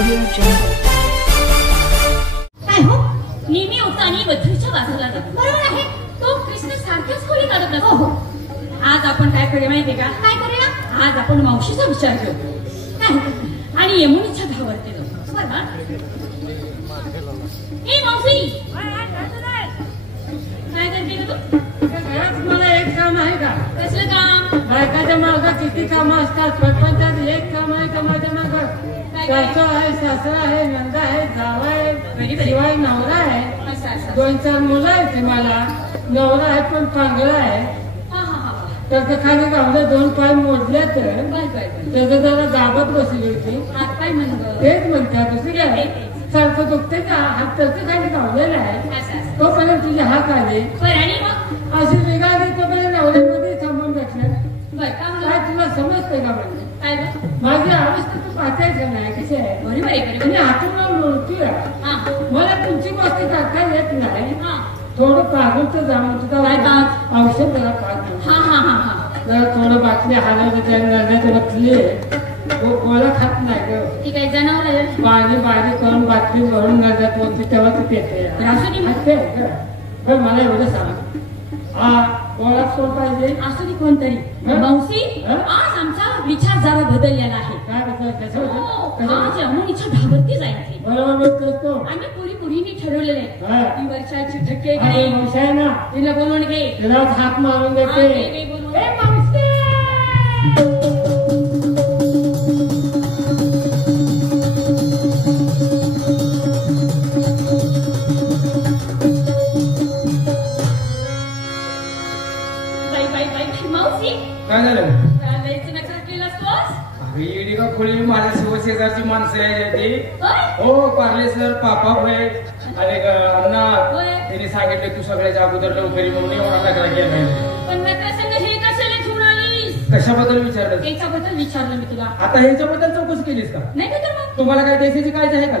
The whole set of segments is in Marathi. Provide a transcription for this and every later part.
Audio Jungle. काय हो नेहमी उत्साहाने बद्रीच्या बाजूला जातो बरोबर आहे तो कृष्ण सारख्याच खोली काढत असतो हो आज आपण काय करूया माहितीये का काय करूया आज आपण मावशीचा विचार करू आणि यमुनेच्या धावरती जाऊ बरं ए मावशी काय करते ग तू घरात मला एक काम आहे का कसलं काम बायकाच्या मागं किती कामं असतात प्रपंचात एक काम आहे का माझ्या मागं सासू आहे सासरा आहे नंदा आहे जावा आहे शिवाय नवरा आहे 2-4 मुलं आहेत मला नवरा आहे पण पांगळा आहे त्याचं खाली गावलं 2 पाय मोडले तर त्याचं जरा दाबत बसली होती तेच म्हणतात दुसरी काय सारखं दुखते का हात त्याचं खाली गावलेला आहे तोपर्यंत तुझे हात आले अशी निघाली तोपर्यंत नवऱ्यामध्ये थांबून बसले काय तुला समजते का म्हणजे माझी अवस्था तू पाहतायच नाही कशी आहे हातून बोलतोय मला तुमची गोष्ट करता येत नाही थोडं पाहून तर जाऊन तुझा औषध जरा पाहतो जरा थोडं बाटली हालवलं त्या नळ्यात बसली गोळा खात नाही ग पाणी बारीक करून बाटली भरून नळ्यात बोलते तेव्हा ती पेते मला एवढं सांग गोळा कोण पाहिजे असू दे कोणतरी मावशी आज आमचा विचार जरा बदललेला आहे काय बदल आज यमुनेच्या धावरती जायचे बरोबर आम्ही पुरीने ठरवलेलं आहे ती वर्षाची ठक्के आहे ना तिला बोलवून घे तिला हात मारून देते काय झालं नखरा का खोली माझ्या शिवशेजारची माणसं आहे ती हो पार्ले सर पापा होय आणि अण्णा त्यांनी सांगितले तू सगळ्याच्या अगोदर लवकरी म्हणून एवढा तक्रार केला कशाबद्दल विचारलं याच्याबद्दल विचारलं मी तुला आता ह्याच्याबद्दल चौकशी केलीस का नाही तर मग तुम्हाला काय देशाची काळजी आहे का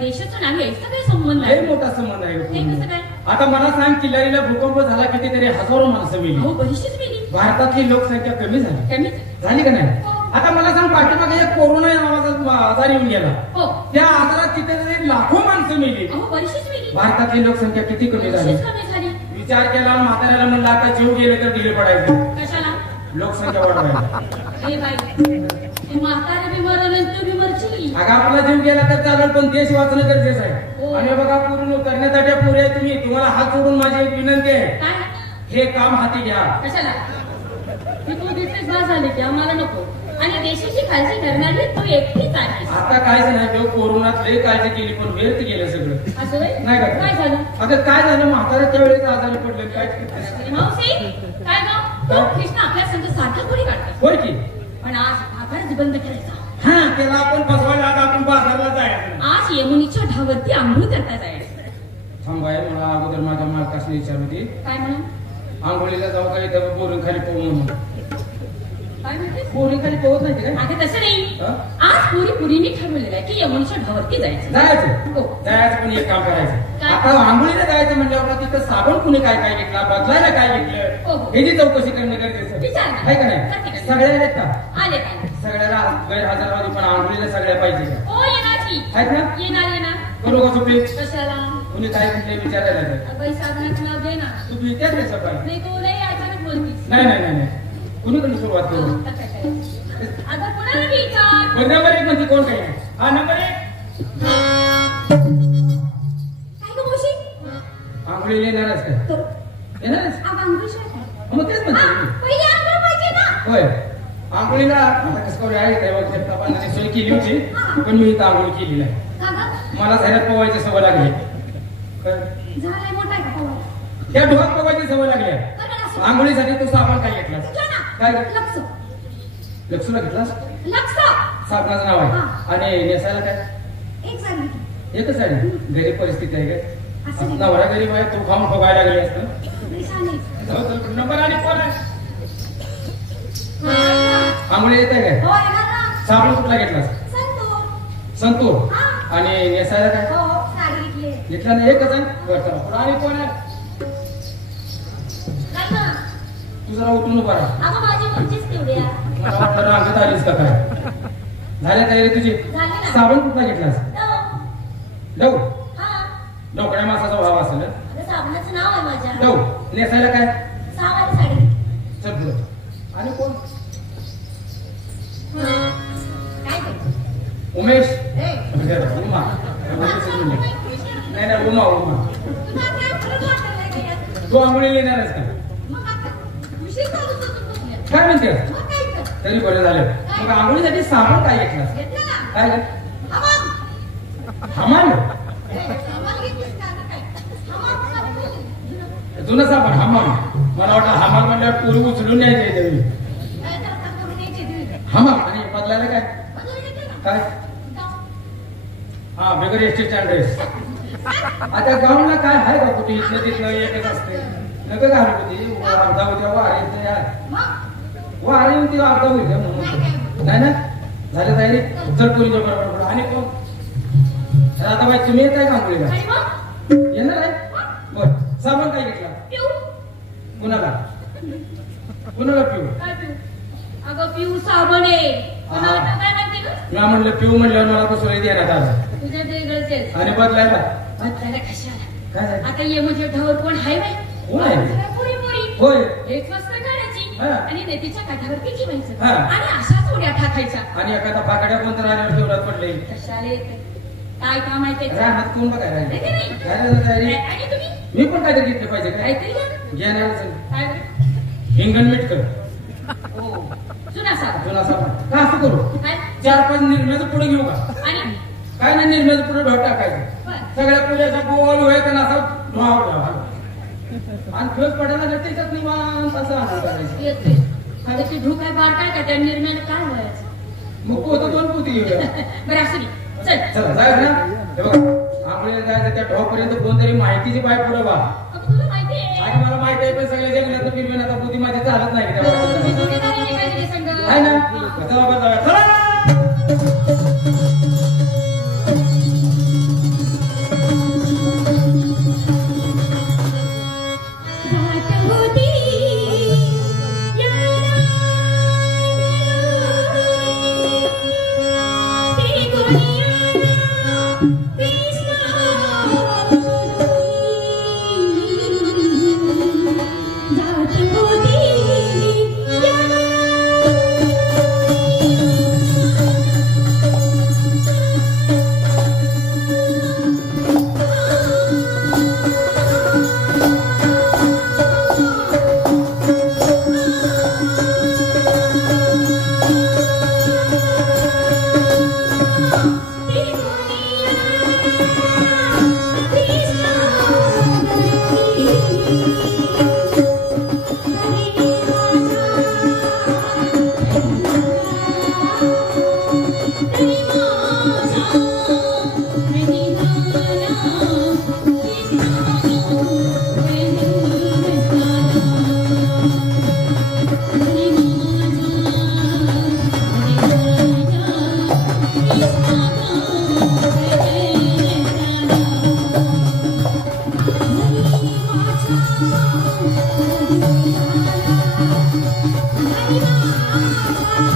देशाचा नाही याचा काही संबंध लय मोठा संबंध आहे आता मला सांग किल्लारीला भूकंप झाला कितीतरी हजारो माणसं मिळली भारतातली लोकसंख्या कमी झाली का नाही आता मला सांग पाठीमागे एक कोरोना नावाचा आजार येऊन गेला त्या आजारात कितीतरी लाखो माणसं मिळली भारतातली लोकसंख्या किती कमी झाली विचार केला म्हाताऱ्याला म्हणलं आता जीव गेले तर दिले पडायचं कशाला लोकसंख्या वाढवायला अगं आपला जीव गेला तर चालेल पण देश वाचणं गरजेचं आहे आणि बघा पूर्ण करण्यासाठी पुरे तुम्ही तुम्हाला हात जोडून माझी एक विनंती आहे हे काम हाती घ्या कशाला तू दिसतेच बस झाली की आम्हाला नको आणि देशाची काळजी करणारी तू एकटीच आहे आता काय झालं कोरोनात लय काळजी केली पण व्यर्थ गेलं सगळं असं नाही का काय झालं अगं काय झालं म्हातारा त्यावेळेस आजारी पडलं काय मावशी काय तो कृष्ण आपल्या संघ सारखा कोणी काढतो होय की पण आज बाजारच बंद करायचा त्याला आपण फसवायला आपण बाजारला जायचं आज यमुनेच्या धावरती आंघोळ करता जायचं थांबाय मला अगोदर माझ्या मालकाशी विचारली होती काय म्हणून आंघोळीला जाऊ का इथं बोरून खाली पोहू म्हणून काय म्हणते बोरी खाली पोहत नाही काय अगं तसं नाही आज पुरीने ठरवलेलं आहे की यमुनेच्या धावरती जायचं पण एक काम करायचं आता आंघोळीला जायचं म्हणल्यावर तिथं साबण कुणी काय काय घेतला बदलायला काय घेतलं ह्याची चौकशी करणं गरजेचं आहे का नाही सगळ्या आहेत का आले काय सगळ्याला गैरहजरवादी पण आंघोळीला सगळ्या पाहिजे हो येणार आहेत ना येणार करू का चुपी कशाला कुणी काय म्हटले विचारायला साबणाचं नाव दे ना तू विचार रे सकाळी नाही तू लई अचानक बोलतीस नाही कुणीकडून सुरुवात करू आता कोणाला विचार नंबर 1 म्हणजे कोण काय हा नंबर 1 काय गं मावशी आंघोळीला येणारच काय येणारच मग तेच म्हणते होय आंघोळीला आता कसं करू आहे तेव्हा पाण्याची सोय केली होती पण मी इथं आंघोळ केली नाही मला झाल्यात पोवायची सवय लागली त्या ढोकात पोवायची सवय लागली आंघोळीसाठी तू साबण काय घेतलास काय लक्ष्मीला घेतलास साबणाचं नाव आहे आणि नेसायला काय एकच साडी गरीब परिस्थिती आहे काय नवरा गरीब आहे तू खाऊन फुगायला लागली असतं नंबर आणि कोण आहे आंघोळी येत आहे काय साबण कुठला घेतलास संतूर आणि नेसायला काय घेतला नाही एकच आहे आणि कोण आहे तू जरा उठून उभा राहा रांगत आलीस का काय झाल्या तयारी तुझी? साबण कुठला घेतलास? डव. डोकड्या मासाचा भाव असेल. साबणाचं नाव आहे माझ्या. डव. नेसायला काय? सावारी साडी. चल पुढं. आणि कोण? काय उमेश. उमा. नाही उमा उमा. तू आंघोळी येणारच का? काय म्हणते? तरी बरं झालं. मग आंघोळीसाठी साबण काय घेतलास? काय हमाल? जुनं साबण हमाल. मला वाटतं हमाल म्हणल्यावर पूर्वी उचलून न्यायचे हमाल. आणि बदलायला काय? काय? हा बेगर एसटीचा ड्रेस. आता गाऊनला काय आहे का कुठे? इथलं तिथलं एकच असते. नका घालू होती अर्धा उद्या वारी वारी होती अर्धा उद्या म्हणून नाही ना. झालं तयारी? चल पुरीच्या बरोबर. आणि कोण? आता बाई तुम्ही येत आहे का आंघोळीला? येणार आहे? बर. साबण काय घेतला? कुणाला? कुणाला पिऊ? अगं पिऊ साबण आहे. मी म्हणलं पिऊ म्हणल्यावर मला कसं देण्यात आलं. तुझ्या वेगळंच आहे. आणि बदलायला कशाला? काय आता ये म्हणजे ढवर कोण हाय बाई? कोण आहे? पुरी पुरी. होय. एक वस्त्र काढायची आणि नेतीच्या काठावर ठेवायचं हा. आणि अशाच उड्या टाकायच्या. आणि एखादा फाकड्या कोणतं राहण्यावर ठेवण्यात पडले. कशाला येते? काय काम आहे त्याचं? राहण्यात कोण बघायला नाही, नाही. काय झालं तयारी? आणि तुम्ही मी पण काहीतरी घेतलं पाहिजे. काय काहीतरी घ्या. घेणारच आहे. काय? हिंगण मीठ कर. हो. जुना साबण. जुना साबण का असं करू? काय? 4-5 निर्म्याचं पुढे घेऊ का? आणि काय नाही निर्म्याचं पुढे ढोट टाकायचं. बरं. सगळ्या पुढ्याचा गोल व्हायचा ना असा ढोळा आणि ठोस पडायला जर त्याच्यात निवांत असं आनंद करायचं. येते. आता ती ढूक आहे बार काय का त्या निर्म्यानं काय व्हायचं? मग पोतं 2 पोती घेऊया. बरं असं नाही. चल. चला जाय ना. हे बघ आपल्याला जायचं त्या ढोपर्यंत कोणतरी माहितीची पाय पुढे बा. अगं तुला माहिती आहे. आणि मला माहिती आहे पण सगळ्या जंगलात फिरवेन आता बुद्धी माझी चालत नाही. तुझी जोडीदारी नाही पाहिजे संग. आहे ना. चला बा जाऊया. चला. Hare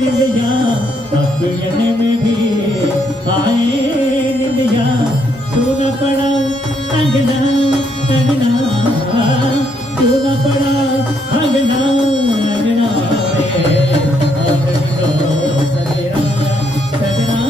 निंदिया अपने में भी आए निंदिया सुना पड़ा अंगना अंगना सुना पड़ा अंगना अंगना सजना सजना सजना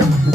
Ah!